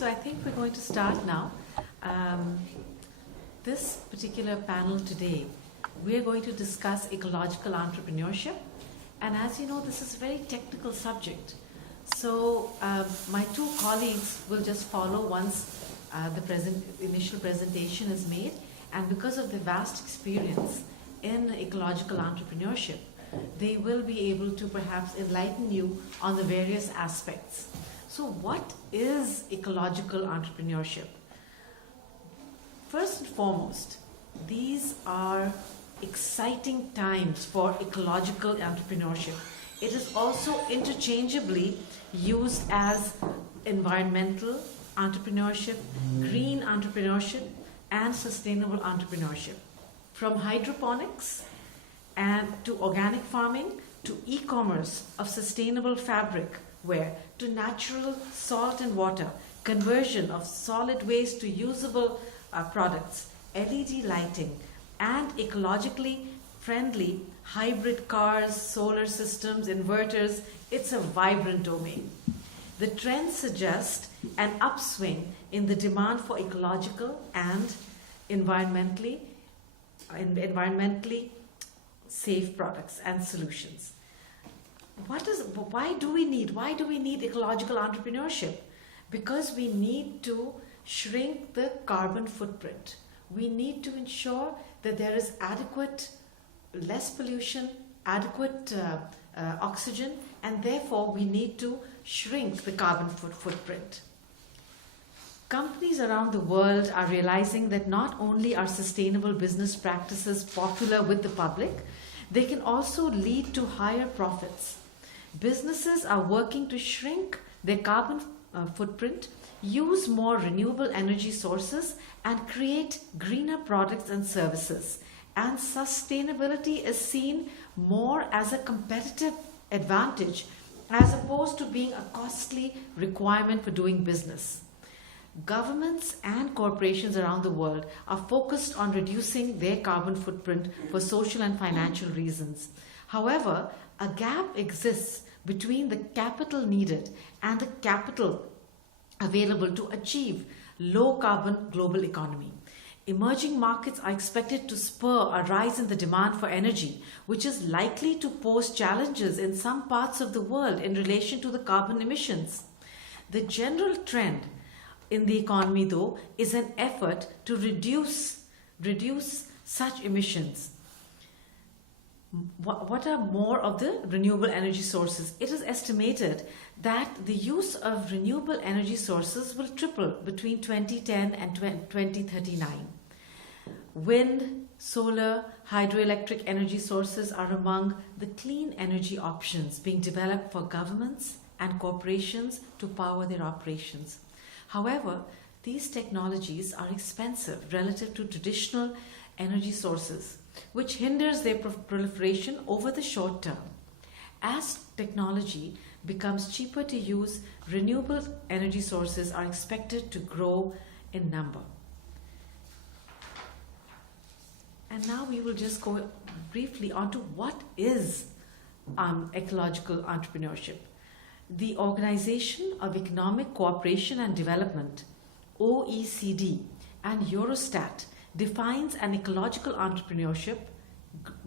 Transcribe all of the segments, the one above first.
So I think we're going to start now. This particular panel today, we're going to discuss ecological entrepreneurship. And as you know, this is a very technical subject. So my two colleagues will just follow once the initial presentation is made. And because of the vast experience in ecological entrepreneurship, they will be able to perhaps enlighten you on the various aspects. So what is ecological entrepreneurship? First and foremost, these are exciting times for ecological entrepreneurship. It is also interchangeably used as environmental entrepreneurship, green entrepreneurship, and sustainable entrepreneurship. From hydroponics and to organic farming to e-commerce of sustainable fabric wear to natural salt and water, conversion of solid waste to usable products, LED lighting, and ecologically friendly hybrid cars, solar systems, inverters. It's a vibrant domain. The trends suggest an upswing in the demand for ecological and environmentally safe products and solutions. Why do we need ecological entrepreneurship? Because we need to shrink the carbon footprint. We need to ensure that there is less pollution, adequate oxygen, and therefore we need to shrink the carbon footprint. Companies around the world are realizing that not only are sustainable business practices popular with the public, they can also lead to higher profits. Businesses are working to shrink their carbon footprint, use more renewable energy sources, and create greener products and services. And sustainability is seen more as a competitive advantage as opposed to being a costly requirement for doing business. Governments and corporations around the world are focused on reducing their carbon footprint for social and financial reasons. However, a gap exists between the capital needed and the capital available to achieve low carbon global economy. Emerging markets are expected to spur a rise in the demand for energy, which is likely to pose challenges in some parts of the world in relation to the carbon emissions. The general trend in the economy, though, is an effort to reduce such emissions. What are more of the renewable energy sources? It is estimated that the use of renewable energy sources will triple between 2010 and 2039. Wind, solar, hydroelectric energy sources are among the clean energy options being developed for governments and corporations to power their operations. However, these technologies are expensive relative to traditional energy sources, which hinders their proliferation over the short term. As technology becomes cheaper to use, renewable energy sources are expected to grow in number. And now we will just go briefly on to what is ecological entrepreneurship. The Organization of Economic Cooperation and Development, OECD, and Eurostat defines an ecological entrepreneurship,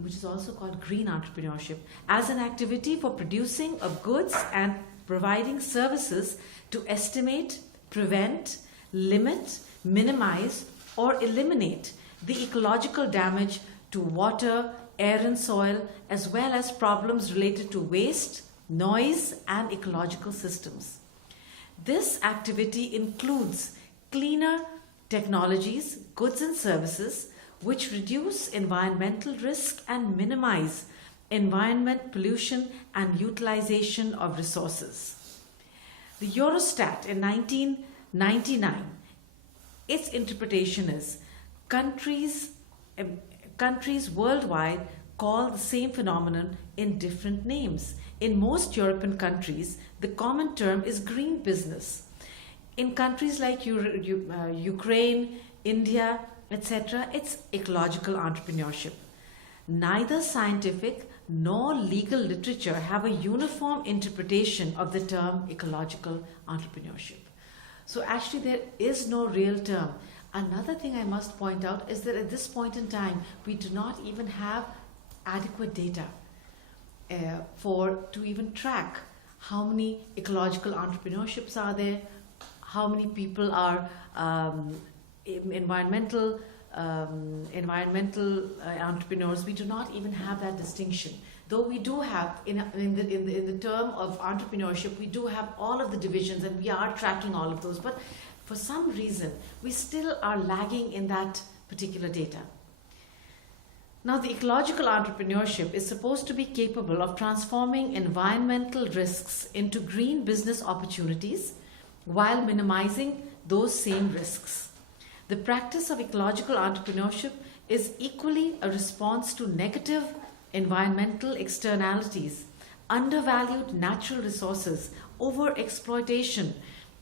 which is also called green entrepreneurship, as an activity for producing of goods and providing services to estimate, prevent, limit, minimize, or eliminate the ecological damage to water, air and soil, as well as problems related to waste, noise, and ecological systems. This activity includes cleaner technologies, goods and services which reduce environmental risk and minimize environment pollution and utilization of resources. The Eurostat in 1999, its interpretation is countries worldwide call the same phenomenon in different names. In most European countries, the common term is green business. In countries like Ukraine, India, etc., it's ecological entrepreneurship. Neither scientific nor legal literature have a uniform interpretation of the term ecological entrepreneurship. So actually there is no real term. Another thing I must point out is that at this point in time, we do not even have adequate data to even track how many ecological entrepreneurships are there, how many people are environmental entrepreneurs. We do not even have that distinction. Though we do have, in the term of entrepreneurship, we do have all of the divisions and we are tracking all of those. But for some reason, we still are lagging in that particular data. Now, the ecological entrepreneurship is supposed to be capable of transforming environmental risks into green business opportunities while minimizing those same risks. The practice of ecological entrepreneurship is equally a response to negative environmental externalities, undervalued natural resources, overexploitation,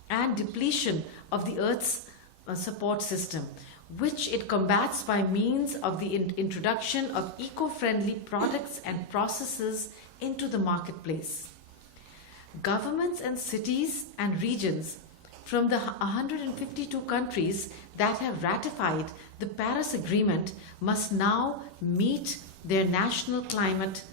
and depletion of the Earth's support system, which it combats by means of the introduction of eco-friendly products and processes into the marketplace. Governments and cities and regions from the 152 countries that have ratified the Paris Agreement must now meet their national climate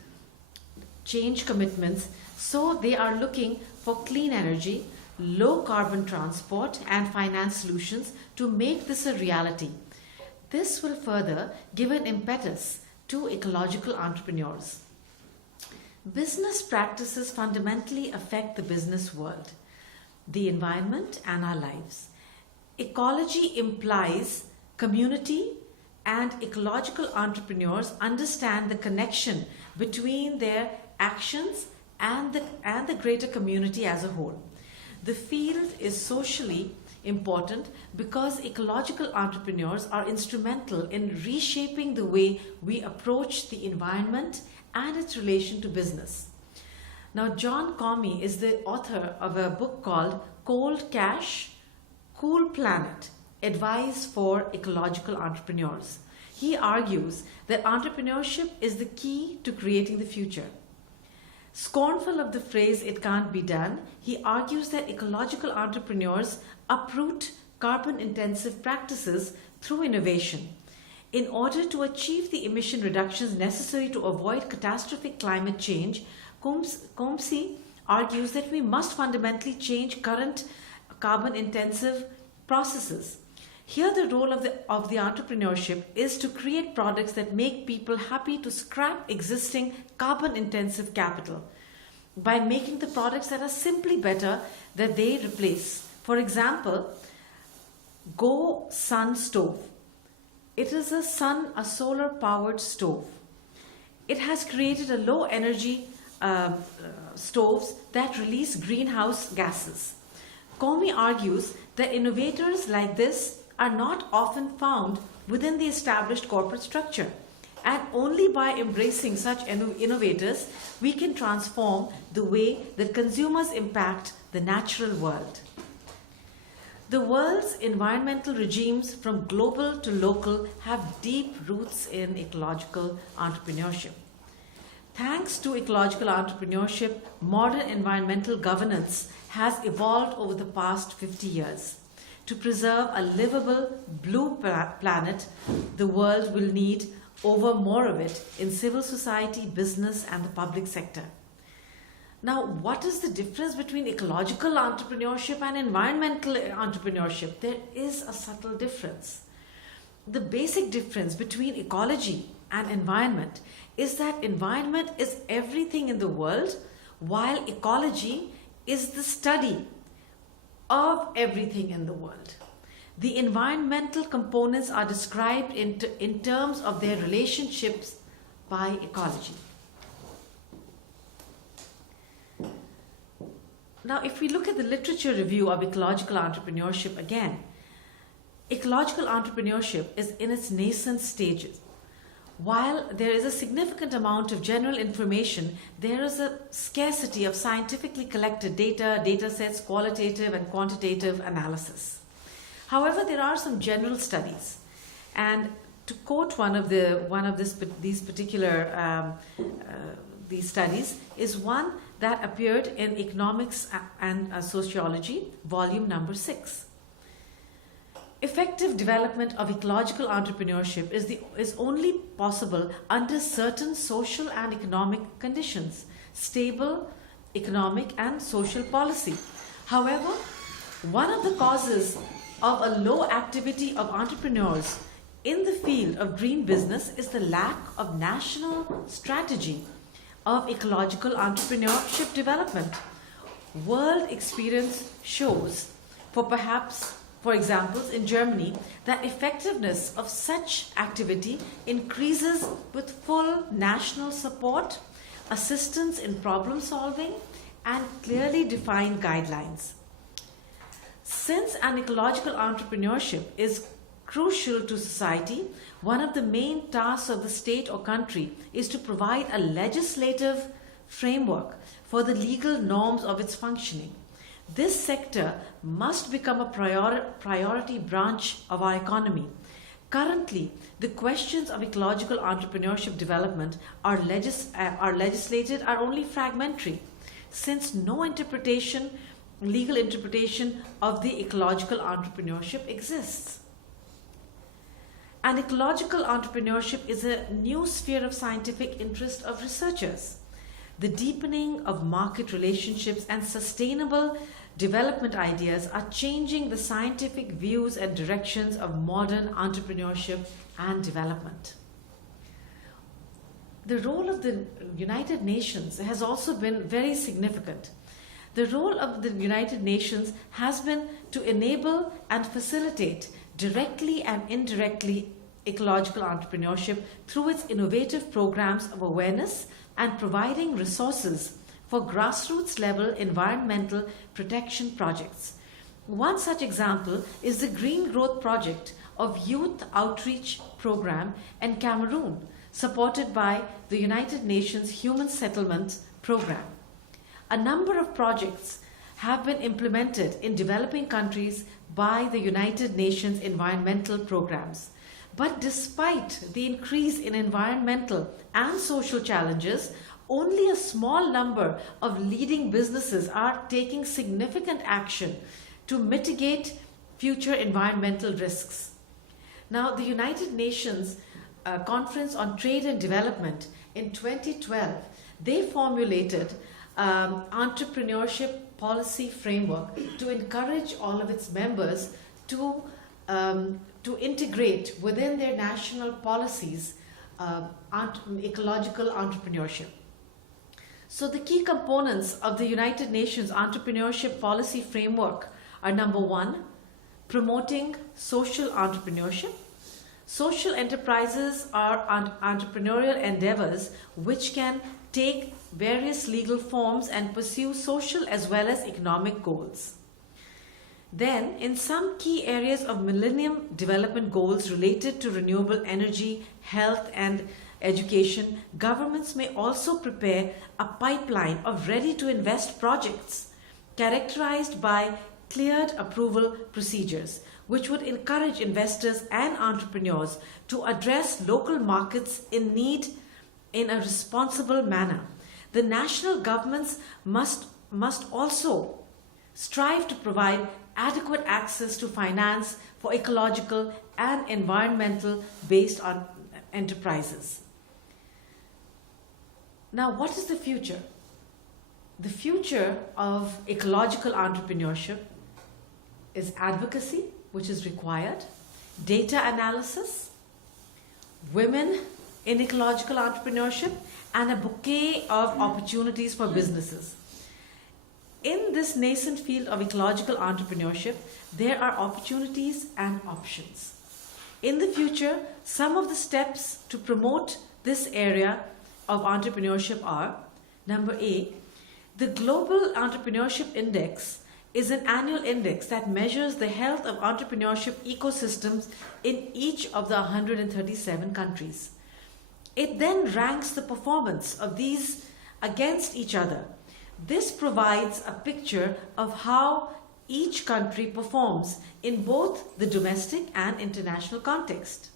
change commitments, so they are looking for clean energy, low carbon transport and finance solutions to make this a reality. This will further give an impetus to ecological entrepreneurs. Business practices fundamentally affect the business world, the environment and our lives. Ecology implies community, and ecological entrepreneurs understand the connection between their actions and the greater community as a whole. The field is socially important because ecological entrepreneurs are instrumental in reshaping the way we approach the environment and its relation to business. Now, John Comey is the author of a book called Cold Cash, Cool Planet, Advice for Ecological Entrepreneurs. He argues that entrepreneurship is the key to creating the future. Scornful of the phrase, "it can't be done," he argues that ecological entrepreneurs uproot carbon-intensive practices through innovation. In order to achieve the emission reductions necessary to avoid catastrophic climate change, Comey argues that we must fundamentally change current carbon-intensive processes. Here, the role of the entrepreneurship is to create products that make people happy to scrap existing carbon-intensive capital by making the products that are simply better that they replace. For example, Go Sun Stove. It is a solar-powered stove. It has created a low-energy stoves that release greenhouse gases. Comey argues that innovators like this are not often found within the established corporate structure, and only by embracing such innovators we can transform the way that consumers impact the natural world. The world's environmental regimes, from global to local, have deep roots in ecological entrepreneurship. Thanks to ecological entrepreneurship, modern environmental governance has evolved over the past 50 years. To preserve a livable blue planet, the world will need more of it in civil society, business, and the public sector. Now, what is the difference between ecological entrepreneurship and environmental entrepreneurship? There is a subtle difference. The basic difference between ecology and environment is that environment is everything in the world, while ecology is the study of everything in the world. The environmental components are described in terms of their relationships by ecology. Now, if we look at the literature review of ecological entrepreneurship again, ecological entrepreneurship is in its nascent stages. While there is a significant amount of general information, there is a scarcity of scientifically collected data sets, qualitative and quantitative analysis. However, there are some general studies, and to quote these studies is one that appeared in Economics and Sociology, volume number 6. Effective development of ecological entrepreneurship is only possible under certain social and economic conditions, stable economic and social policy. However, one of the causes of a low activity of entrepreneurs in the field of green business is the lack of national strategy of ecological entrepreneurship development. World experience shows, for examples, in Germany, that effectiveness of such activity increases with full national support, assistance in problem solving, and clearly defined guidelines. Since an ecological entrepreneurship is crucial to society, one of the main tasks of the state or country is to provide a legislative framework for the legal norms of its functioning. This sector must become a priority branch of our economy. Currently, the questions of ecological entrepreneurship development are legislated are only fragmentary, since no legal interpretation of the ecological entrepreneurship exists. And ecological entrepreneurship is a new sphere of scientific interest of researchers. The deepening of market relationships and sustainable development ideas are changing the scientific views and directions of modern entrepreneurship and development. The role of the United Nations has also been very significant. The role of the United Nations has been to enable and facilitate directly and indirectly ecological entrepreneurship through its innovative programs of awareness and providing resources for grassroots level environmental protection projects. One such example is the Green Growth Project of Youth Outreach Program in Cameroon, supported by the United Nations Human Settlement Program. A number of projects have been implemented in developing countries by the United Nations environmental programs. But despite the increase in environmental and social challenges, only a small number of leading businesses are taking significant action to mitigate future environmental risks. Now, the United Nations Conference on Trade and Development in 2012, they formulated entrepreneurship policy framework to encourage all of its members to integrate within their national policies ecological entrepreneurship. So the key components of the United Nations entrepreneurship policy framework are: number one, promoting social entrepreneurship. Social enterprises are entrepreneurial endeavors which can take various legal forms and pursue social as well as economic goals. Then, in some key areas of Millennium Development Goals related to renewable energy, health, and education, governments may also prepare a pipeline of ready-to-invest projects characterized by cleared approval procedures, which would encourage investors and entrepreneurs to address local markets in need in a responsible manner. The national governments must also strive to provide adequate access to finance for ecological and environmental based on enterprises. Now, what is the future? The future of ecological entrepreneurship is advocacy, which is required, data analysis, women in ecological entrepreneurship, and a bouquet of opportunities for businesses. In this nascent field of ecological entrepreneurship, there are opportunities and options. In the future, some of the steps to promote this area of entrepreneurship are: number A, the Global Entrepreneurship Index is an annual index that measures the health of entrepreneurship ecosystems in each of the 137 countries. It then ranks the performance of these against each other. This provides a picture of how each country performs in both the domestic and international context.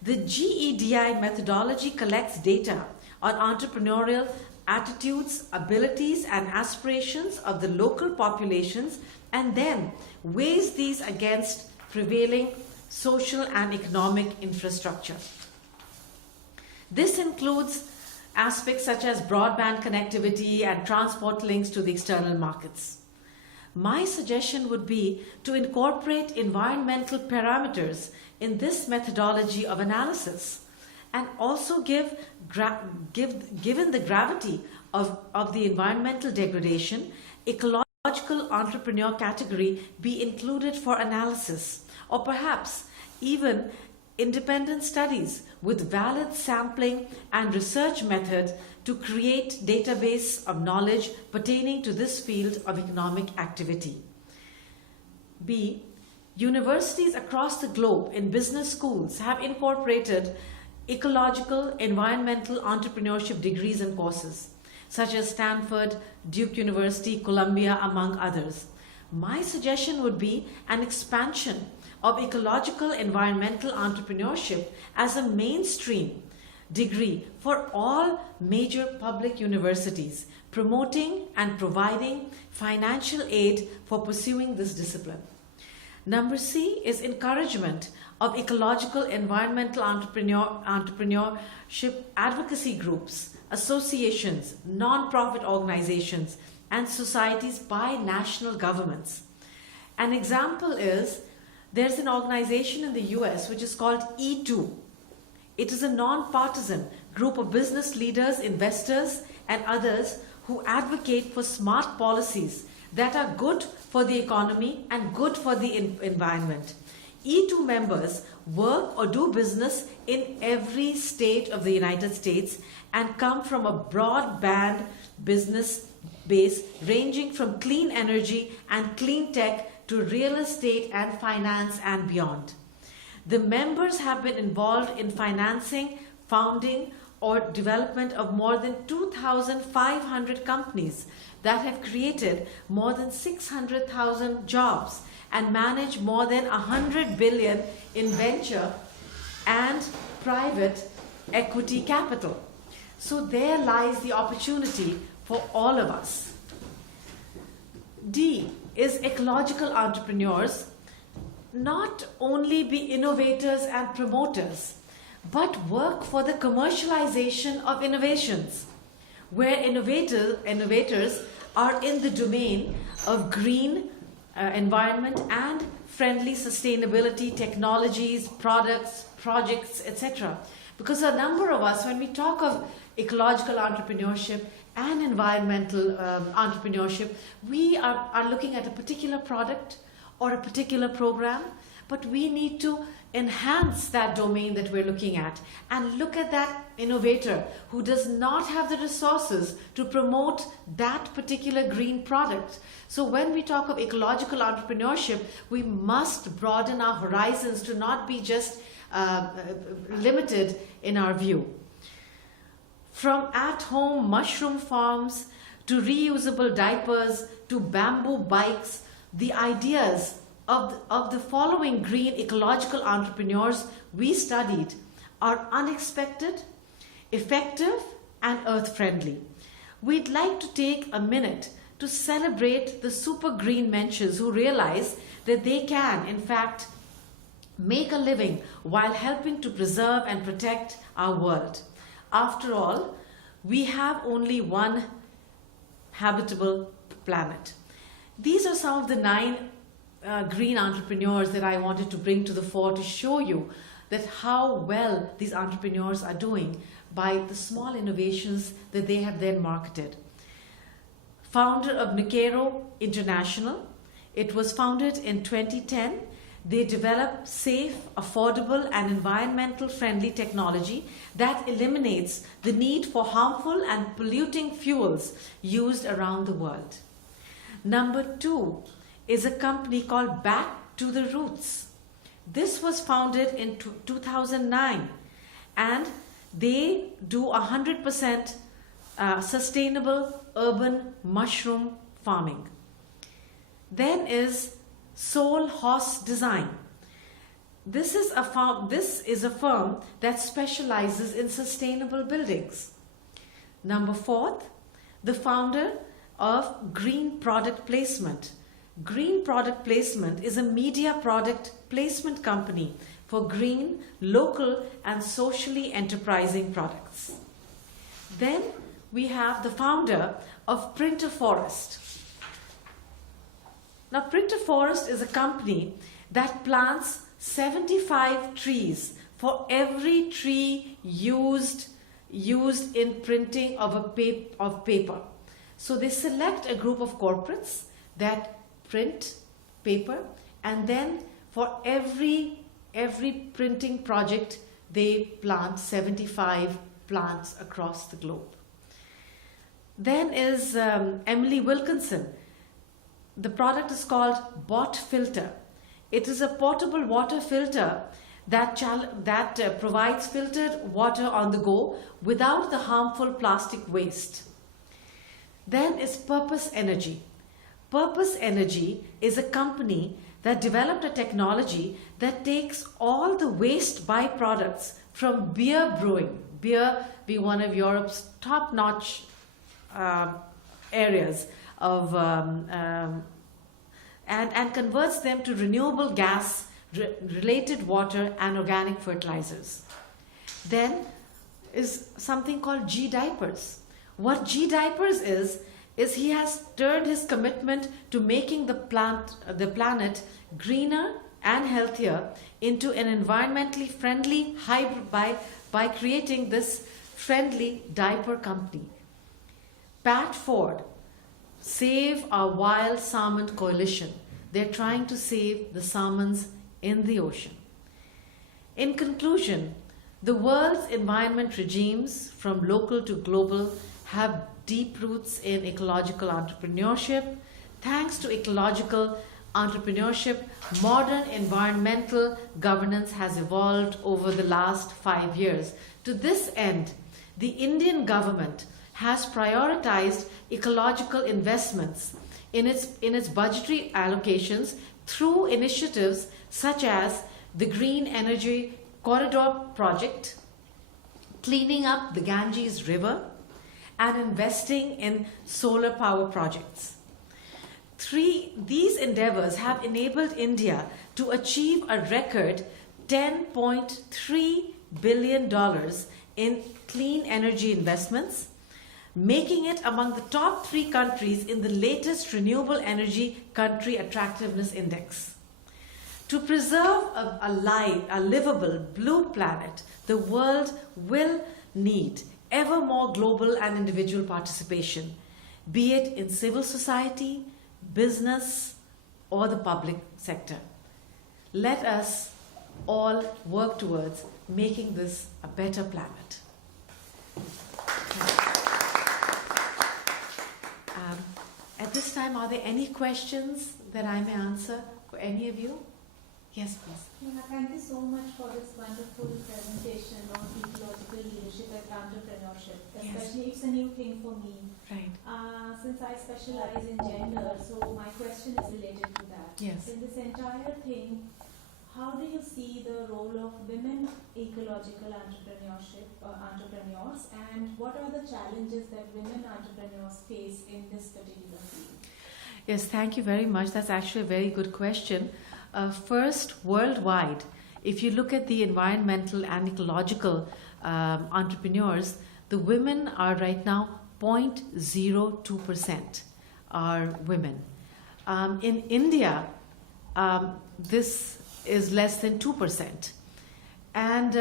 The GEDI methodology collects data on entrepreneurial attitudes, abilities, and aspirations of the local populations and then weighs these against prevailing social and economic infrastructure. This includes aspects such as broadband connectivity and transport links to the external markets. My suggestion would be to incorporate environmental parameters in this methodology of analysis, and also given the gravity of the environmental degradation, ecological entrepreneur category be included for analysis, or perhaps even independent studies with valid sampling and research methods to create database of knowledge pertaining to this field of economic activity. B. Universities across the globe in business schools have incorporated ecological, environmental entrepreneurship degrees and courses, such as Stanford, Duke University, Columbia, among others. My suggestion would be an expansion of ecological environmental entrepreneurship as a mainstream degree for all major public universities, promoting and providing financial aid for pursuing this discipline. Number C is encouragement of ecological environmental entrepreneurship advocacy groups, associations, non-profit organizations, and societies by national governments. An example is there's an organization in the US which is called E2. It is a non-partisan group of business leaders, investors, and others who advocate for smart policies that are good for the economy and good for the environment. E2 members work or do business in every state of the United States and come from a broad band business base ranging from clean energy and clean tech to real estate and finance and beyond. The members have been involved in financing, founding, or development of more than 2,500 companies that have created more than 600,000 jobs and manage more than 100 billion in venture and private equity capital. So there lies the opportunity for all of us. D is ecological entrepreneurs not only be innovators and promoters, but work for the commercialization of innovations, where innovators are in the domain of green environment and friendly sustainability technologies, products, projects, etc. Because a number of us, when we talk of ecological entrepreneurship and environmental entrepreneurship, we are looking at a particular product or a particular program, but we need to enhance that domain that we're looking at and look at that innovator who does not have the resources to promote that particular green product. So when we talk of ecological entrepreneurship, we must broaden our horizons to not be just limited in our view. From at-home mushroom farms to reusable diapers to bamboo bikes, the ideas of the following green ecological entrepreneurs we studied are unexpected, effective, and earth-friendly. We'd like to take a minute to celebrate the super green menschs who realize that they can, in fact, make a living while helping to preserve and protect our world. After all, we have only one habitable planet. These are some of the 9 green entrepreneurs that I wanted to bring to the fore to show you that how well these entrepreneurs are doing by the small innovations that they have then marketed. Founder of Nikero International, it was founded in 2010. They develop safe, affordable, and environmental friendly technology that eliminates the need for harmful and polluting fuels used around the world. Number 2 is a company called Back to the Roots. This was founded in 2009 and they do 100% sustainable urban mushroom farming. Then is Soul Horse Design. This is a firm that specializes in sustainable buildings. Number 4, the founder of Green Product Placement. Green Product Placement is a media product placement company for green, local, and socially enterprising products. Then we have the founder of Printer Forest. Now, Printer Forest is a company that plants 75 trees for every tree used in printing of paper. So they select a group of corporates that print paper, and then for every printing project they plant 75 plants across the globe. Then is Emily Wilkinson. The product is called Bot Filter. It is a portable water filter that provides filtered water on the go without the harmful plastic waste. Then is Purpose Energy. Purpose Energy is a company that developed a technology that takes all the waste byproducts from beer brewing, beer being one of Europe's top-notch areas of and converts them to renewable gas, related water, and organic fertilizers. Then is something called G Diapers. What G Diapers is he has turned his commitment to making the planet greener and healthier into an environmentally friendly hybrid by creating this friendly diaper company. Pat Ford, Save Our Wild Salmon Coalition. They're trying to save the salmons in the ocean. In conclusion, the world's environment regimes, from local to global, have deep roots in ecological entrepreneurship. Thanks to ecological entrepreneurship, modern environmental governance has evolved over the last 5 years. To this end, the Indian government has prioritized ecological investments in its budgetary allocations through initiatives such as the Green Energy Corridor Project, cleaning up the Ganges River, and investing in solar power projects. These endeavors have enabled India to achieve a record $10.3 billion in clean energy investments, making it among the top 3 countries in the latest Renewable Energy Country Attractiveness Index. To preserve a livable blue planet, the world will need ever more global and individual participation, be it in civil society, business, or the public sector. Let us all work towards making this a better planet. At this time, are there any questions that I may answer for any of you? Yes, please. Thank you so much for this wonderful presentation on ecological leadership and entrepreneurship. Especially, it's a new thing for me. Right. Since I specialize in gender, so my question is related to that. Yes. In this entire thing, how do you see the role of women ecological entrepreneurs, and what are the challenges that women entrepreneurs face in this particular field? Yes, thank you very much. That's actually a very good question. First, worldwide, if you look at the environmental and ecological entrepreneurs, the women are right now 0.02% are women. In India, this is less than 2%. And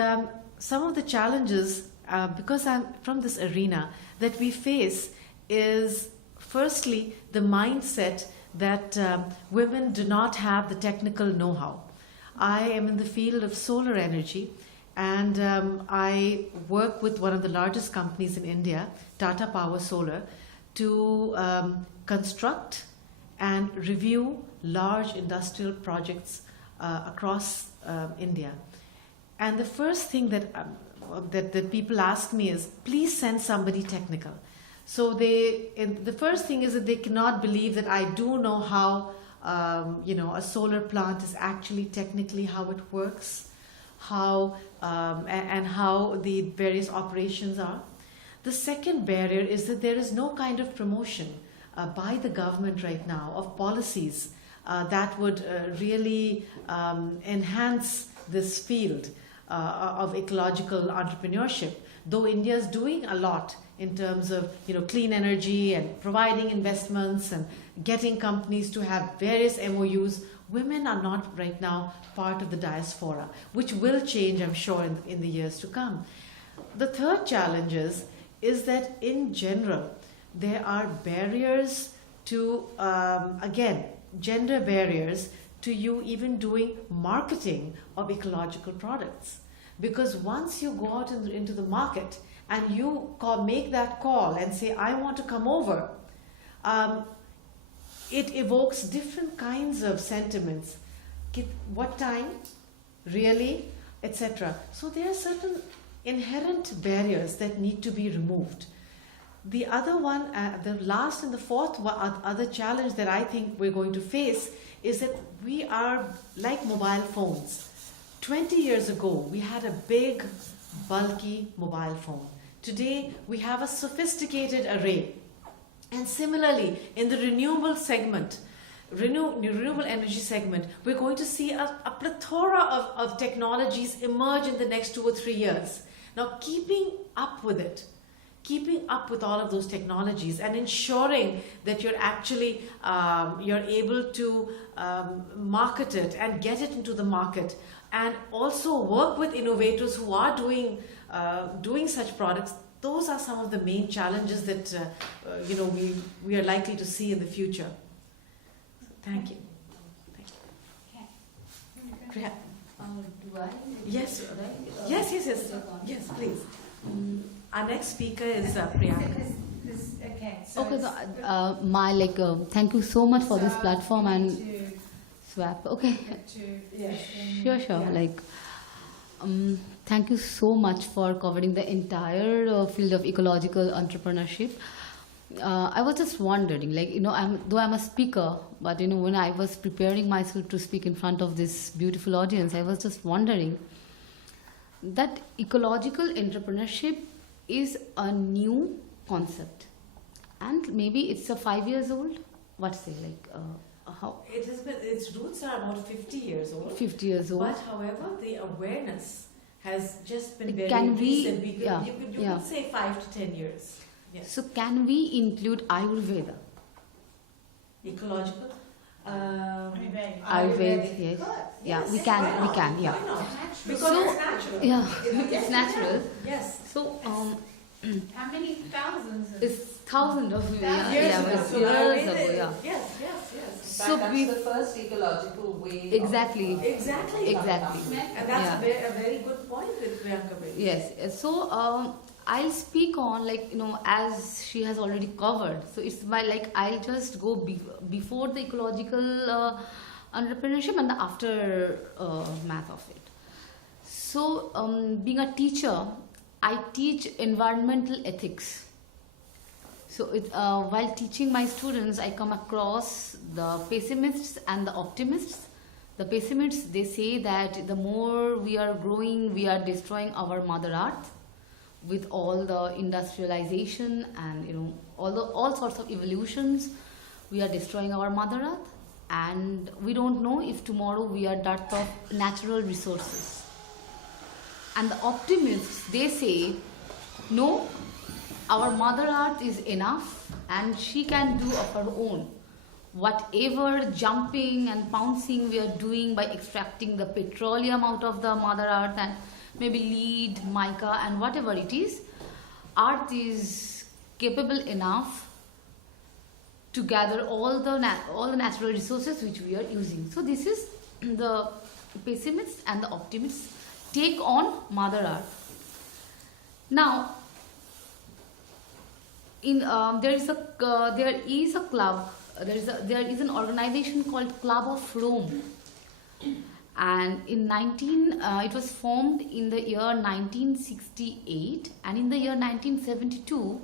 some of the challenges, because I'm from this arena, that we face is firstly the mindset that women do not have the technical know-how. I am in the field of solar energy, and I work with one of the largest companies in India, Tata Power Solar, to construct and review large industrial projects across India. And the first thing that people ask me is, please send somebody technical. So the first thing is that they cannot believe that I do know how a solar plant is actually technically how it works, and how the various operations are. The second barrier is that there is no kind of promotion by the government right now of policies that would really enhance this field of ecological entrepreneurship. Though India is doing a lot in terms of clean energy and providing investments and getting companies to have various MOUs, women are not right now part of the diaspora, which will change, I'm sure, in the years to come. The third challenge is that in general, there are barriers to, again, gender barriers to you even doing marketing of ecological products. Because once you go out into the market and you make that call and say, I want to come over, it evokes different kinds of sentiments. What time? Really? Etc. So there are certain inherent barriers that need to be removed. The other one, the last and the fourth other challenge that I think we're going to face is that we are like mobile phones. 20 years ago, we had a big, bulky mobile phone. Today, we have a sophisticated array. And similarly, in the renewable segment, renewable energy segment, we're going to see a plethora of technologies emerge in the next 2 or 3 years. Now, keeping up with it, keeping up with all of those technologies and ensuring that you're actually you're able to market it and get it into the market, and also work with innovators who are doing such products. Those are some of the main challenges that we are likely to see in the future. Thank you. Thank you. Priya. Do I? Yes. Right? Yes, please. Our next speaker is Priyanka. Okay, so thank you so much for this platform and swap. Okay. Sure. Yeah. Thank you so much for covering the entire field of ecological entrepreneurship. I was just wondering, though I'm a speaker, but when I was preparing myself to speak in front of this beautiful audience, I was just wondering that ecological entrepreneurship is a new concept, and maybe it's a 5 years old. What say, how? Its roots are about 50 years old. 50 years old. But however, the awareness has just been very Can we- recent. yeah, You yeah. could say 5 to 10 years. Yes. So can we include Ayurveda? Ecological. Ayurveda, yes. Yeah, we can, yeah. Why not? Because So- it's natural. Yeah, Yes, it's natural. Yes. So, How many thousands of it's thousands of Years yeah, ago. it's So years Ayurveda ago, is- yeah. Yes. So that's we the first ecological way. Exactly. Exactly. Exactly. And that's Yeah. a very good point that Priyanka made. Yes. So I'll speak on as she has already covered. So it's I'll just go before the ecological entrepreneurship and the aftermath of it. So being a teacher, I teach environmental ethics. So while teaching my students, I come across the pessimists and the optimists. The pessimists, they say that the more we are growing, we are destroying our Mother Earth with all the industrialization and all sorts of evolutions. We are destroying our Mother Earth, and we don't know if tomorrow we are dearth of natural resources. And the optimists, they say, no, our Mother Earth is enough and she can do of her own. Whatever jumping and pouncing we are doing by extracting the petroleum out of the Mother Earth and maybe lead, mica and whatever it is, Earth is capable enough to gather all the natural resources which we are using. So this is the pessimists and the optimists take on Mother Earth. Now, there is a club. There is an organization called Club of Rome, and it was formed in the year 1968, and in the year 1972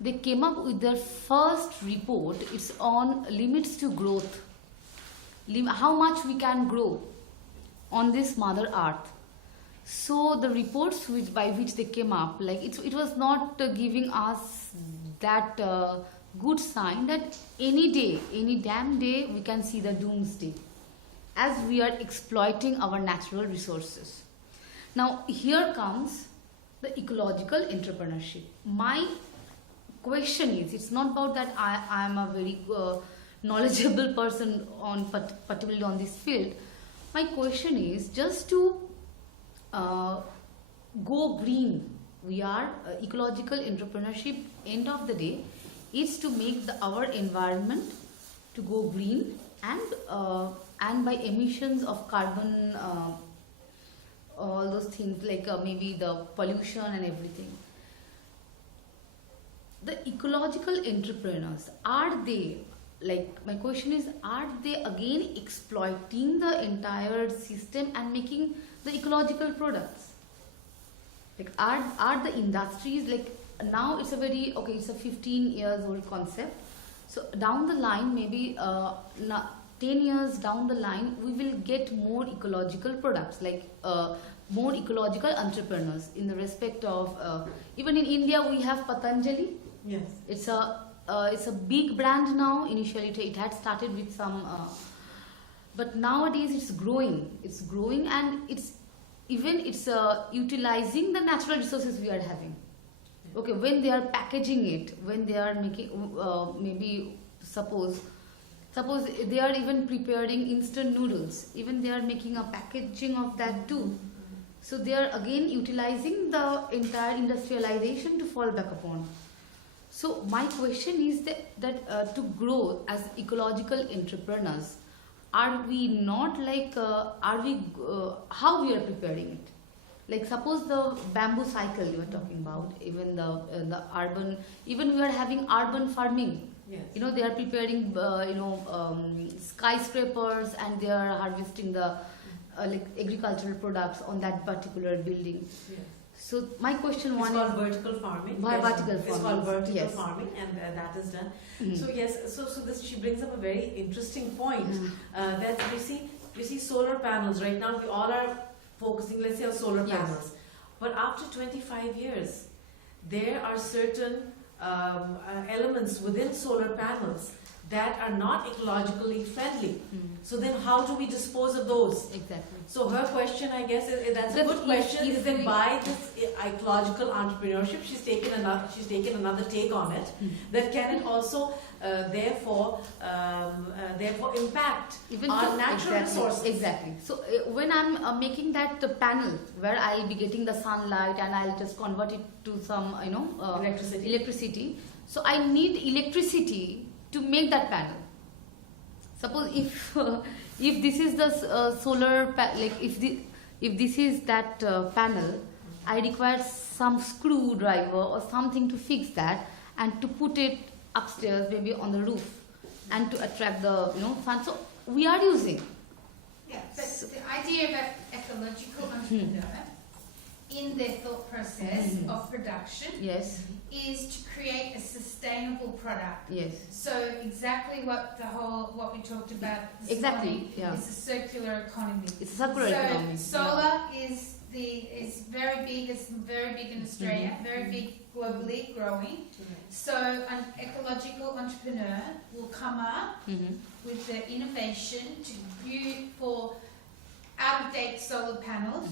they came up with their first report. It's on limits to growth, how much we can grow on this Mother Earth. So the reports by which they came up, it was not giving us that good sign that any day, any damn day, we can see the doomsday as we are exploiting our natural resources. Now, here comes the ecological entrepreneurship. My question is, it's not about that I am a very knowledgeable person on particularly on this field. My question is just to go green. We are ecological entrepreneurship. End of the day, is to make our environment to go green and by emissions of carbon, all those things like maybe the pollution and everything. The ecological entrepreneurs, are they, like my question is, are they again exploiting the entire system and making the ecological products? Like are the industries, like now it's a very, okay, it's a 15 years old concept. So down the line, maybe 10 years down the line, we will get more ecological products, like more ecological entrepreneurs in the respect of, even in India we have Patanjali. Yes. It's a big brand now. Initially it had started with some, but nowadays it's growing and it's utilizing the natural resources we are having. Okay, when they are packaging it, when they are making, maybe suppose they are even preparing instant noodles, even they are making a packaging of that too. So they are again utilizing the entire industrialization to fall back upon. So my question is that to grow as ecological entrepreneurs, are we not like, how we are preparing it? Like suppose the bamboo cycle you were talking about, even the urban, even we are having urban farming. Yes. You know, they are preparing, skyscrapers and they are harvesting the like agricultural products on that particular building. Yes. So my question It's one called is vertical farming. vertical It's called farming. vertical Yes. farming, and that is done. Mhm. So yes, so this, she brings up a very interesting point. Mhm. That you see solar panels right now. We all are focusing, let's say, on solar Yes. panels. But after 25 years, there are certain elements within solar panels that are not ecologically friendly. Mhm. So then, how do we dispose of those? Exactly. So her question, I guess, that's a That good question. if Is that we- by this ecological entrepreneurship, she's taken another take on it. That can it also therefore impact Even our to- natural exactly, resources? Exactly. So when I'm making that panel where I'll be getting the sunlight and I'll just convert it to some electricity. So I need electricity to make that panel. Suppose if this is the solar like if this is that panel, I require some screwdriver or something to fix that and to put it upstairs, maybe on the roof, and to attract the sun. So we are using. Yeah, but the idea of an ecological entrepreneur in their thought process of production Yes. is to create a sustainable product. Yes. So exactly what we talked about this Exactly, morning yeah. is a circular economy. It's a circular economy. So solar is very big. It's very big in Australia, very big globally, growing. So an ecological entrepreneur will come up with the innovation for out-of-date solar panels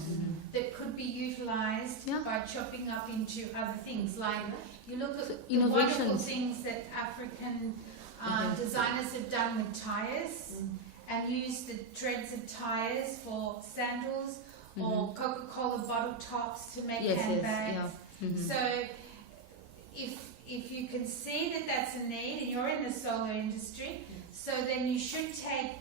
that could be utilised Yeah. by chopping up into other things. Like you look at So the wonderful innovations. things that African designers have done with tyres and used the threads of tyres for sandals or Coca-Cola bottle tops to make Yes. handbags. Yes. Yeah. Mhm. So if you can see that that's a need and you're in the solar industry, so then you should take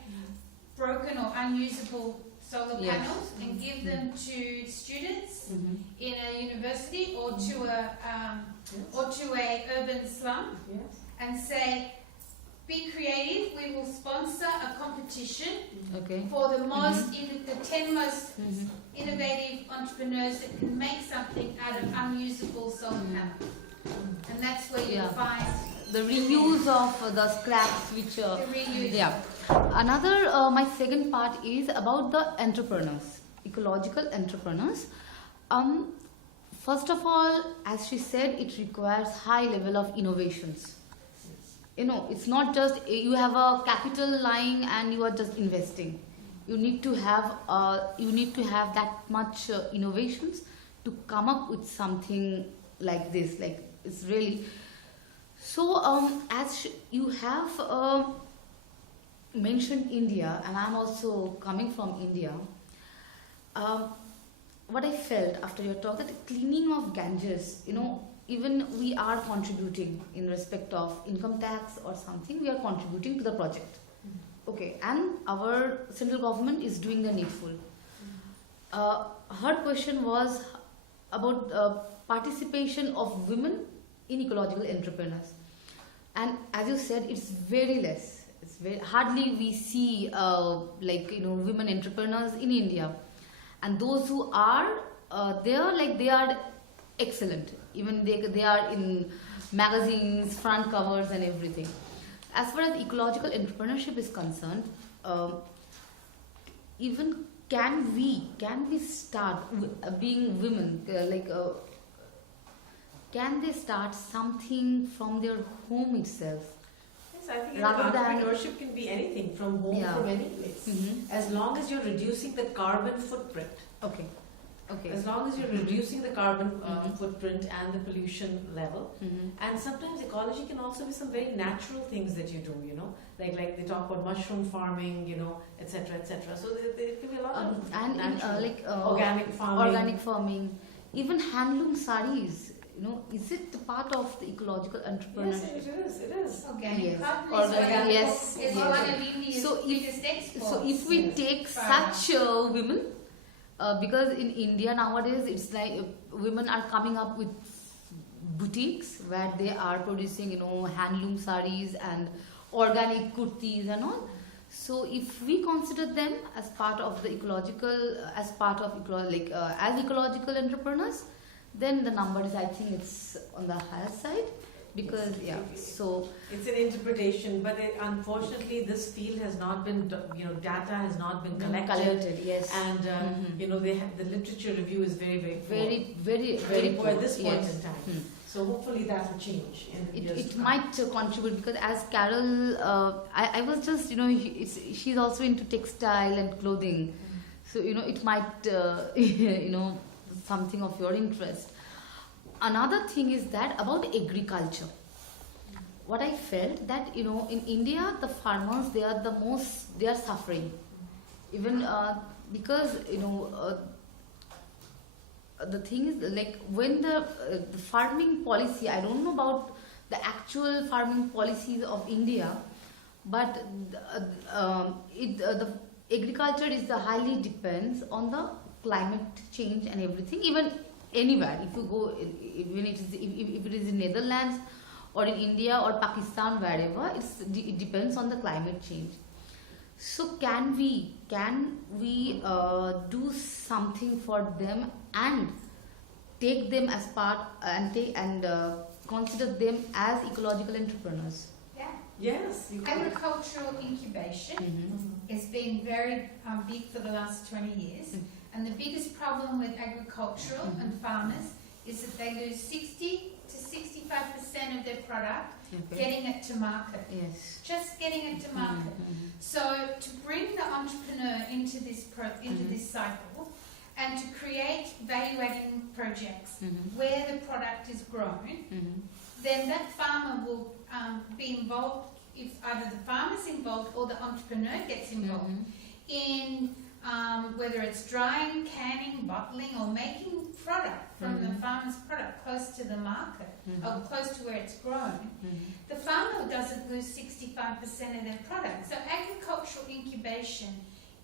broken or unusable solar Yes. panels and give them to students Mhm. in a university or to a urban slum Yes. and say, be creative, we will sponsor a competition Okay. for the the 10 most Mhm. innovative entrepreneurs that can make something out of unusable solar panels. And that's where you Yeah. find The reuse of the scraps which the reuse. yeah. Another my second part is about the entrepreneurs, ecological entrepreneurs. First of all, as she said, it requires high level of innovations. it's not just you have a capital lying and you are just investing. You need to have that much innovations to come up with something like this. Like it's really so. As you have mentioned India, and I'm also coming from India. What I felt after your talk, that cleaning of Ganges, even we are contributing in respect of income tax or something, we are contributing to the project. Okay, and our central government is doing the needful. Her question was about participation of women in ecological entrepreneurs, and as you said, it's very less. It's very hardly we see women entrepreneurs in India, and those who are they are excellent. Even they are in magazines, front covers, and everything. As far as ecological entrepreneurship is concerned, even can we start being women? Can they start something from their home itself? Yes, I think Rather than- entrepreneurship can be anything, from home, Yeah. from any place. Mm-hmm. As long as you're reducing the carbon footprint. Okay. As long as you're reducing the carbon Mhm. footprint and the pollution level. Mm-hmm. And sometimes ecology can also be some very natural things that you do, like they talk about mushroom farming, etc., etc. So there can be a lot of And in, natural, organic farming. organic farming, even handloom saris. Is it part of the ecological Yes, entrepreneurship? it is. Organic Yes. cotton Organic, is yes, is yes. one of India's So if- biggest exports. So if we Yes. take Fair such women, because in India nowadays it's like women are coming up with boutiques where they are producing handloom saris and organic kurtis and all. So if we consider them as part of the ecological, as ecological entrepreneurs, then the number is, I think it's on the higher side, because so It's an interpretation, but unfortunately, this field has not been, data has not been collected. yes, And Mhm. they have, the literature review is very, very poor. very poor at this point yes. in time. Hmm. So hopefully that will change. In the years It to come. might contribute, because as Carol, I was just she's also into textile and clothing, so it might something of your interest. Another thing is that about agriculture. What I felt that in India the farmers, they are suffering, even because the thing is, like, when the farming policy, I don't know about the actual farming policies of India, but the agriculture is highly depends on the climate change and everything. Even anywhere, if you go, even if it is in Netherlands or in India or Pakistan, wherever, it depends on the climate change. So can we do something for them and take them as part and consider them as ecological entrepreneurs? Yeah. Yes, you can. Agricultural incubation Mm-hmm. has been very big for the last 20 years. Mm. And the biggest problem with agricultural and farmers is that they lose 60 to 65% of their product getting it to market. Yes. Just getting it to market. Mhm. So to bring the entrepreneur into this Mhm. this cycle and to create value-adding projects Mhm. where the product is grown, Mhm. then that farmer will be involved, if either the farmer's involved or the entrepreneur gets involved Mhm. in whether it's drying, canning, bottling, or making product from the Mhm. farmer's product close to the market or Mhm. close to where it's grown. Mhm. The farmer doesn't lose 65% of their product. So agricultural incubation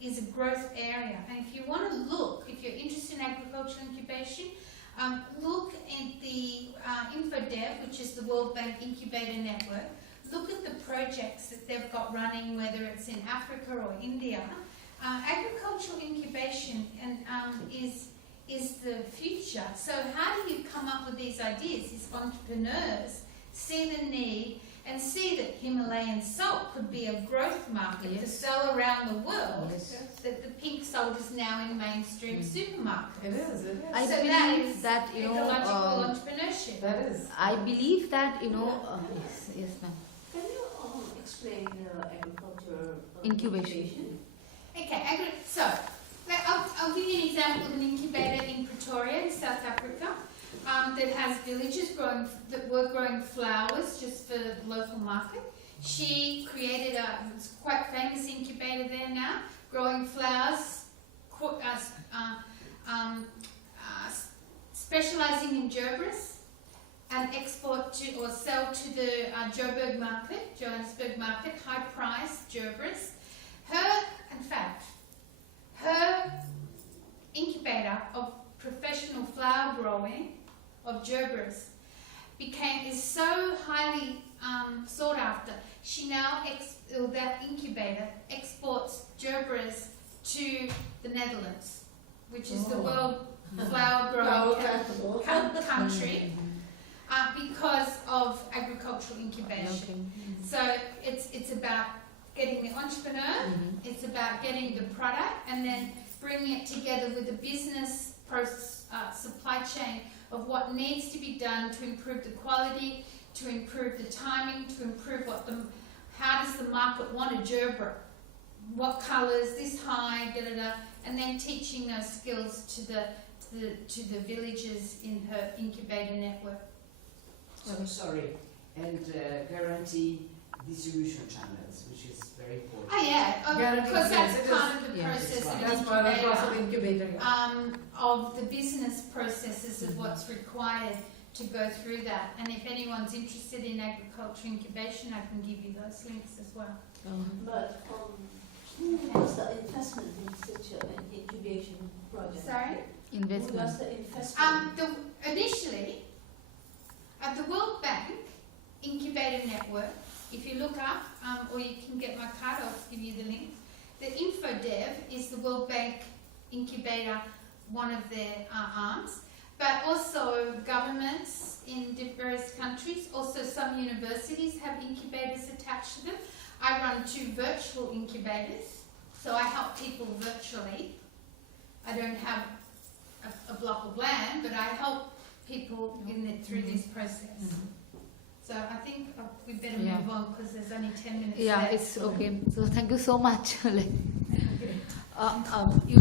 is a growth area. And if you want to look, if you're interested in agricultural incubation, look at the InfoDev, which is the World Bank Incubator Network. Look at the projects that they've got running, whether it's in Africa or India. Agricultural incubation is the future. So how do you come up with these ideas? Is entrepreneurs see the need and see that Himalayan salt could be a growth market to Yes. sell around the world. Yes. That the pink salt is now in mainstream supermarkets. It is. I So that believe is that ecological entrepreneurship. That is. I believe that yes, ma'am. Can you explain agriculture Incubation. Okay, so I'll give you an example of an incubator in Pretoria, in South Africa, that has villagers that were growing flowers just for the local market. She created it's quite famous incubator there now, growing flowers, specialising in gerbers, and export to or sell to the Joburg market, Johannesburg market, high price gerbers. Her incubator of professional flower growing of gerbers is so highly sought after. She now that incubator exports gerbers to the Netherlands, which is the world flower growing country, because of agricultural incubation. So it's about getting the entrepreneur, it's about getting the product, and then bringing it together with the business process, supply chain of what needs to be done to improve the quality, to improve the timing, to improve how does the market want a gerber, what colours, this high, and then teaching those skills to the villagers in her incubator network. So sorry, and guarantee distribution channels, which is very important. Oh yeah, because that's part of the process of incubator. Of the business processes of what's required to go through that. And if anyone's interested in agriculture incubation, I can give you those links as well. But who does the investment in such an incubation project? Sorry? Who does the investment? Initially, at the World Bank Incubator Network, if you look up, or you can get my card, I'll give you the links. The InfoDev is the World Bank Incubator, one of their arms, but also governments in various countries, also some universities have incubators attached to them. I run 2 virtual incubators, so I help people virtually. I don't have a block of land, but I help people through this process. So I think we better move on because there's only 10 minutes Yeah, left. it's okay. So thank you so much. Okay, you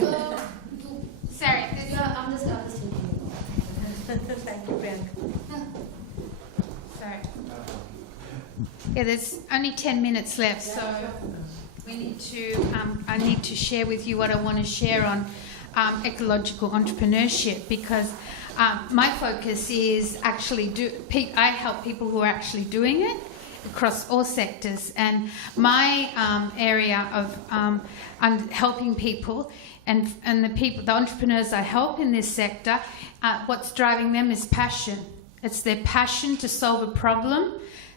go. Sorry. I'm just Thank you, Priyanka. Sorry. Yeah, there's only 10 minutes left, so we need to. I need to share with you what I want to share on ecological entrepreneurship, because my focus is actually I help people who are actually doing it across all sectors, and my area of helping people and the entrepreneurs I help in this sector, what's driving them is passion. It's their passion to solve a problem.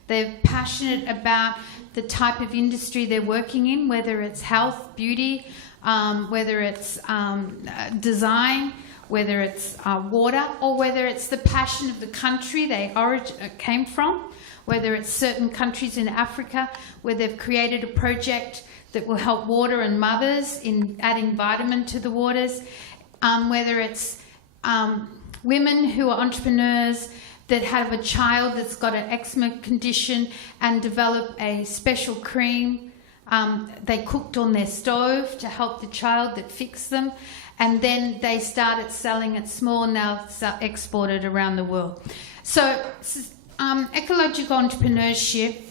They're passionate about the type of industry they're working in, whether it's health, beauty, whether it's design, whether it's water, or whether it's the passion of the country they came from, whether it's certain countries in Africa where they've created a project that will help water and mothers in adding vitamin to the waters, whether it's women who are entrepreneurs that have a child that's got an eczema condition and develop a special cream they cooked on their stove to help the child that fixed them, and then they started selling it small, now exported around the world. So ecological entrepreneurship,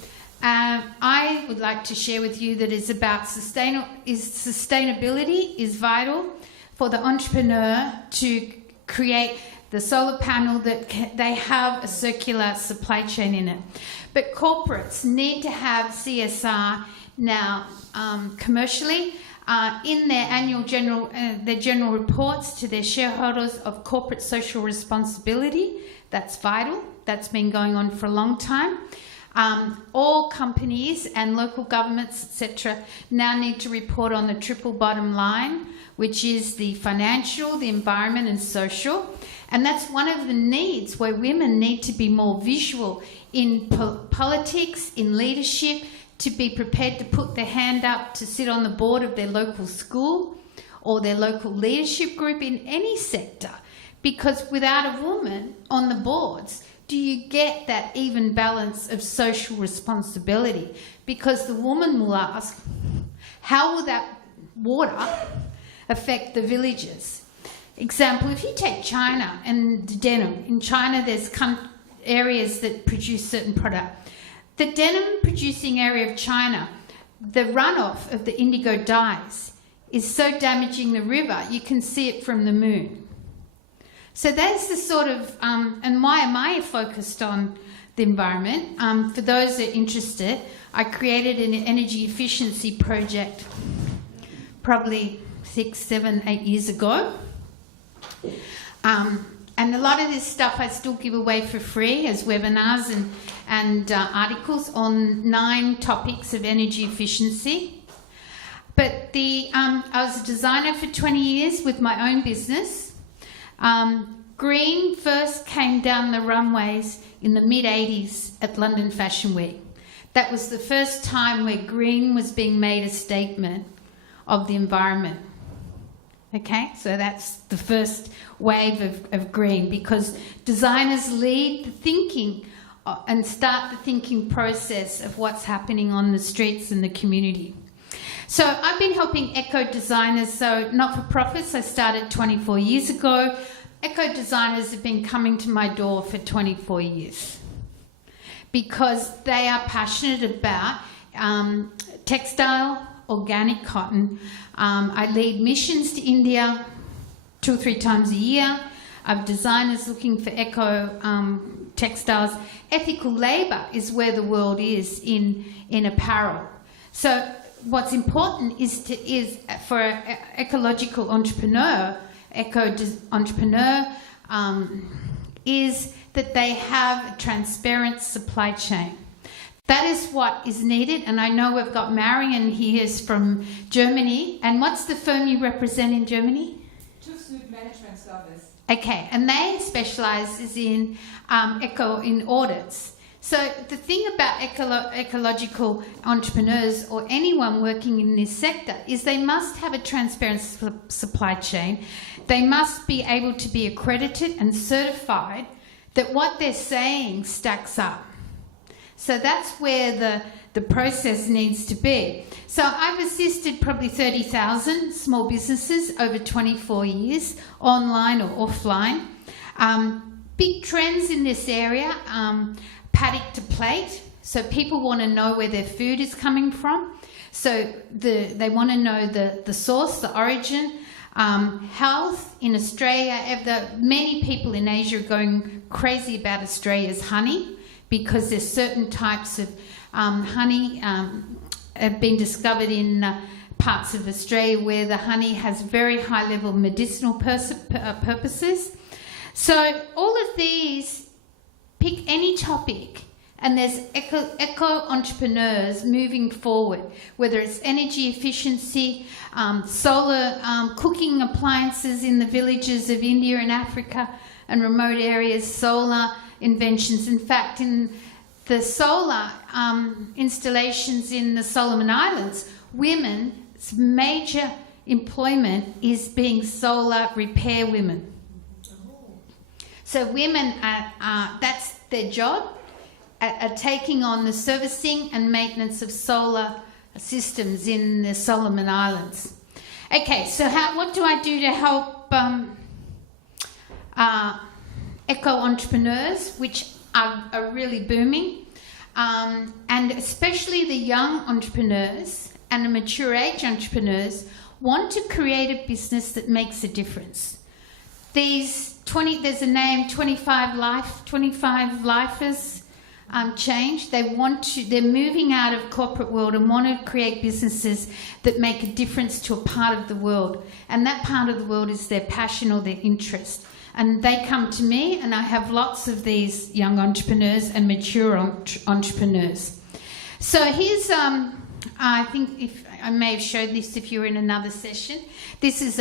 I would like to share with you that is about sustainability is vital for the entrepreneur to create the solar panel that they have a circular supply chain in it. But corporates need to have CSR now commercially in their annual general reports to their shareholders of corporate social responsibility. That's vital. That's been going on for a long time. All companies and local governments, etc., now need to report on the triple bottom line, which is the financial, the environment, and social. And that's one of the needs where women need to be more visual in politics, in leadership, to be prepared to put their hand up to sit on the board of their local school or their local leadership group in any sector. because without a woman on the boards, do you get that even balance of social responsibility? Because the woman will ask, how will that water affect the villages? Example, if you take China and denim, in China there's areas that produce certain product. The denim producing area of China, the runoff of the indigo dyes is so damaging the river, you can see it from the moon. So that's the sort of, and why am I focused on the environment? For those that are interested, I created an energy efficiency project probably 6, 7, 8 years ago. And a lot of this stuff I still give away for free as webinars and articles on 9 topics of energy efficiency. But I was a designer for 20 years with my own business. Green first came down the runways in the mid-80s at London Fashion Week. That was the first time where green was being made a statement of the environment. Okay, so that's the first wave of green, because designers lead the thinking and start the thinking process of what's happening on the streets and the community. So I've been helping eco-designers, so not-for-profits. I started 24 years ago. Eco-designers have been coming to my door for 24 years because they are passionate about textile, organic cotton. I lead missions to India 2 or 3 times a year. I have designers looking for eco textiles. Ethical labour is where the world is in apparel. So what's important is for an ecological entrepreneur, is that they have a transparent supply chain. That is what is needed, and I know we've got Marion here is from Germany. And what's the firm you represent in Germany? TÜV Management Service. Okay, and they specialise in audits. So the thing about ecological entrepreneurs or anyone working in this sector is they must have a transparent supply chain. They must be able to be accredited and certified that what they're saying stacks up. So that's where the process needs to be. So I've assisted probably 30,000 small businesses over 24 years, online or offline. Big trends in this area, paddock to plate. So people want to know where their food is coming from. So they want to know the source, the origin. Health in Australia, many people in Asia are going crazy about Australia's honey, because there's certain types of honey have been discovered in parts of Australia where the honey has very high level medicinal purposes. So all of these, pick any topic, and there's eco-entrepreneurs moving forward, whether it's energy efficiency, solar cooking appliances in the villages of India and Africa and remote areas, solar inventions. In fact, in the solar installations in the Solomon Islands, women's major employment is being solar repair women. So women, that's their job, are taking on the servicing and maintenance of solar systems in the Solomon Islands. Okay, so what do I do to help eco-entrepreneurs, which are really booming, and especially the young entrepreneurs and the mature age entrepreneurs want to create a business that makes a difference. There's a name, 25 lifers change. They're moving out of corporate world and want to create businesses that make a difference to a part of the world. And that part of the world is their passion or their interest. And they come to me, and I have lots of these young entrepreneurs and mature entrepreneurs. So here's, I think if I may have showed this if you were in another session. This is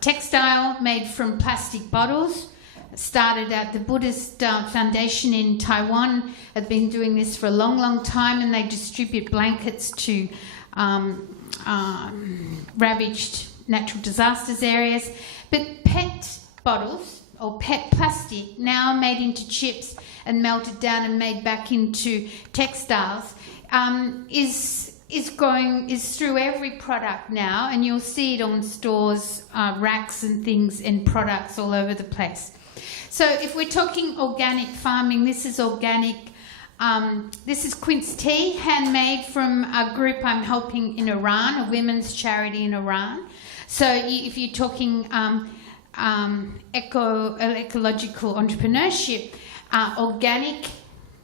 textile made from plastic bottles. Started at the Buddhist Foundation in Taiwan. Have been doing this for a long, long time, and they distribute blankets to ravaged natural disasters areas. But pet bottles or PET plastic, now made into chips and melted down and made back into textiles, is through every product now, and you'll see it on stores, racks and things and products all over the place. So if we're talking organic farming, this is organic. This is quince tea, handmade from a group I'm helping in Iran, a women's charity in Iran. So if you're talking ecological entrepreneurship, organic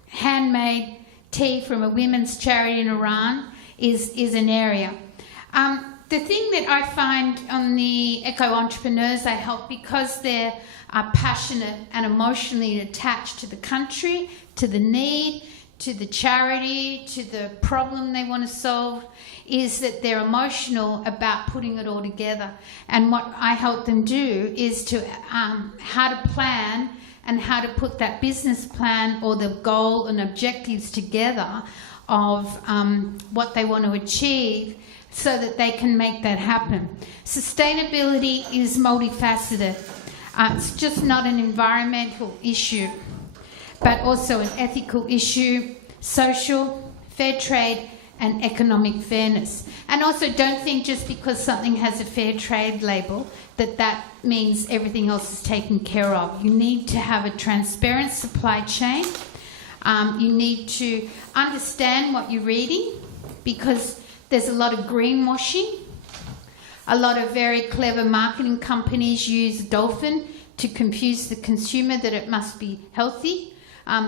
handmade tea from a women's charity in Iran is an area. The thing that I find on the eco-entrepreneurs I help, because they're passionate and emotionally attached to the country, to the need, to the charity, to the problem they want to solve, is that they're emotional about putting it all together. And what I help them do is to how to plan and how to put that business plan or the goal and objectives together of what they want to achieve so that they can make that happen. Sustainability is multifaceted. It's just not an environmental issue, but also an ethical issue, social, fair trade, and economic fairness. And also, don't think just because something has a fair trade label that means everything else is taken care of. You need to have a transparent supply chain. You need to understand what you're reading, because there's a lot of greenwashing. A lot of very clever marketing companies use dolphin to confuse the consumer that it must be healthy,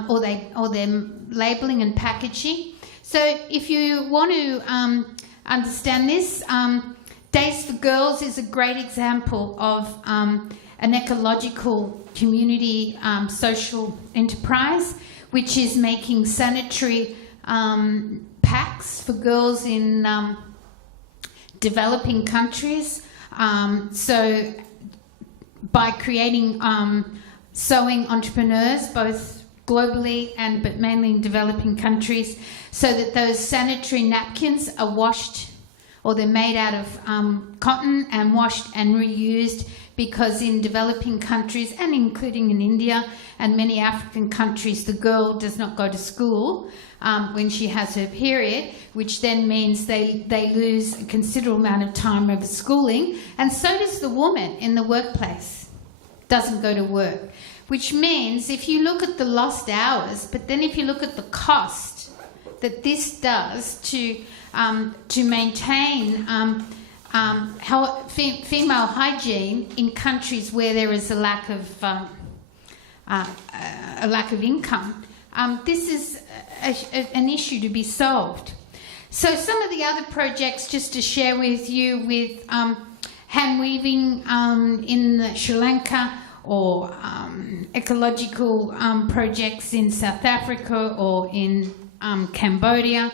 or their labelling and packaging. So if you want to understand this, Days for Girls is a great example of an ecological community social enterprise, which is making sanitary packs for girls in developing countries. So by creating sewing entrepreneurs, both globally but mainly in developing countries, so that those sanitary napkins are washed, or they're made out of cotton and washed and reused, because in developing countries, and including in India and many African countries, the girl does not go to school when she has her period, which then means they lose a considerable amount of time over schooling, and so does the woman in the workplace, doesn't go to work. Which means if you look at the lost hours, but then if you look at the cost that this does to maintain female hygiene in countries where there is a lack of income, this is an issue to be solved. So some of the other projects, just to share with you, with hand weaving in Sri Lanka, or ecological projects in South Africa or in Cambodia,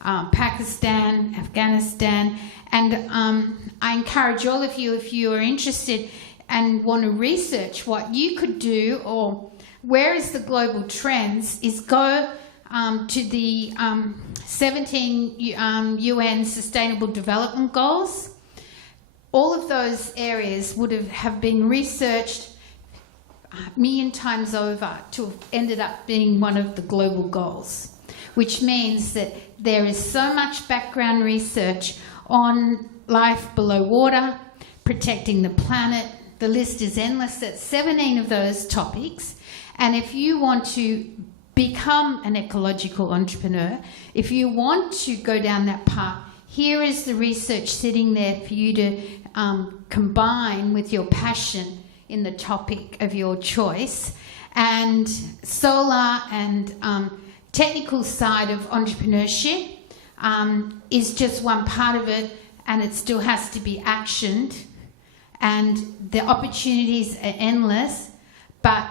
Pakistan, Afghanistan, and I encourage all of you, if you are interested and want to research what you could do or where is the global trends, is go to the 17 UN Sustainable Development Goals. All of those areas would have been researched a million times over to have ended up being one of the global goals, which means that there is so much background research on life below water, protecting the planet. The list is endless. That's 17 of those topics. And if you want to become an ecological entrepreneur, if you want to go down that path, here is the research sitting there for you to combine with your passion in the topic of your choice. And solar and technical side of entrepreneurship is just one part of it, and it still has to be actioned. And the opportunities are endless, but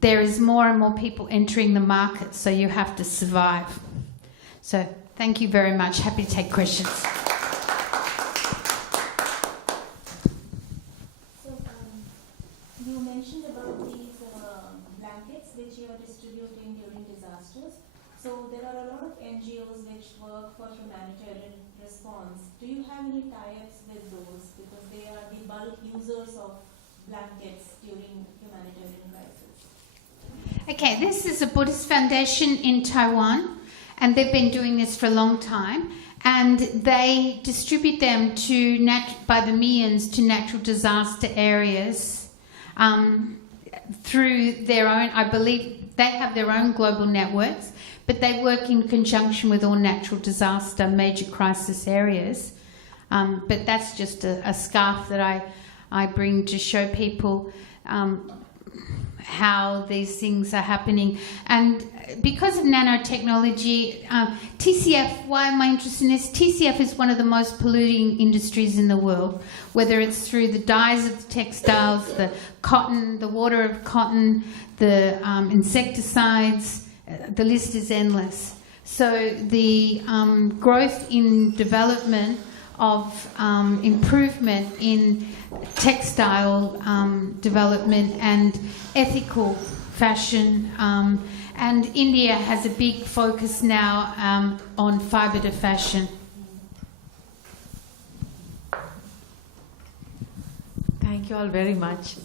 there is more and more people entering the market, so you have to survive. So thank you very much. Happy to take questions. You mentioned about these blankets which you are distributing during disasters. So there are a lot of NGOs which work for humanitarian response. Do you have any tie-ups with those? Because they are the bulk users of blankets during humanitarian crisis. Okay, this is a Buddhist foundation in Taiwan, and they've been doing this for a long time. And they distribute them to by the millions to natural disaster areas through their own. I believe they have their own global networks, but they work in conjunction with all natural disaster, major crisis areas. But that's just a scarf that I bring to show people how these things are happening. And because of nanotechnology, TCF, why am I interested in this? TCF is one of the most polluting industries in the world, whether it's through the dyes of the textiles, the cotton, the water of cotton, the insecticides, the list is endless. So the growth in development of improvement in textile development and ethical fashion, and India has a big focus now on fibre to fashion. Thank you all very much.